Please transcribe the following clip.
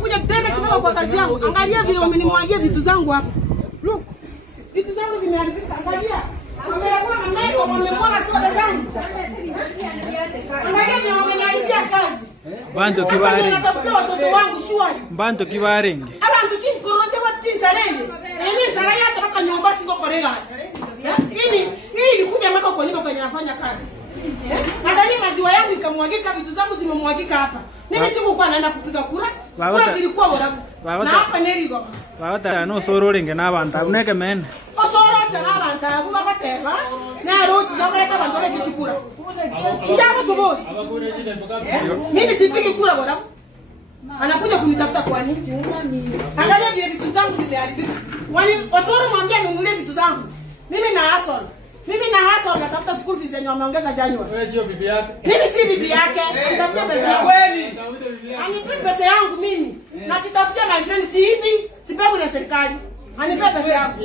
nimekuja tena kidogo kwa kazi yangu. Angalia vile umenimwagia vitu zangu hapa. Look. Vitu zangu zimeharibika. Angalia. Wamekuwa mameko wamemwaga soda zangu. Angalia vile wameniharibia kazi. Bantu kibare. Natafuta watoto wangu shwari. Bantu kibare. Abantu chimkoroche watinzalenge. Eni sala yacha mpaka nyumba siko kolega. Hii kuja mpaka kwa nyumba kwenye nafanya kazi. Angalia maziwa yangu ikamwagika, vitu zangu zimemwagika hapa. Mimi sikuwa naenda kupiga kura. Kura zilikuwa bora. Na hapa nerigo. Bawata no Osoro ringe n'abantu abuneke men. Osoro cha n'abantu abo bakateba. Na rozi zokaleta abantu bekichikura. Kijana tubo. Mimi sipigi kura bora. Anakuja kunitafuta kwa nini? Angalia vile vitu zangu zimeharibika. Osoro mwambia ninunulie vitu zangu. Mimi na hustle. Mimi na hustle natafuta school fees zenye wameongeza January. Wewe sio bibi yake. Mimi si bibi yake. Nitafutia pesa yangu. Anipe pesa yangu mimi. Na tutafutia my friend si hivi. Sipebu na serikali. Anipe pesa yangu.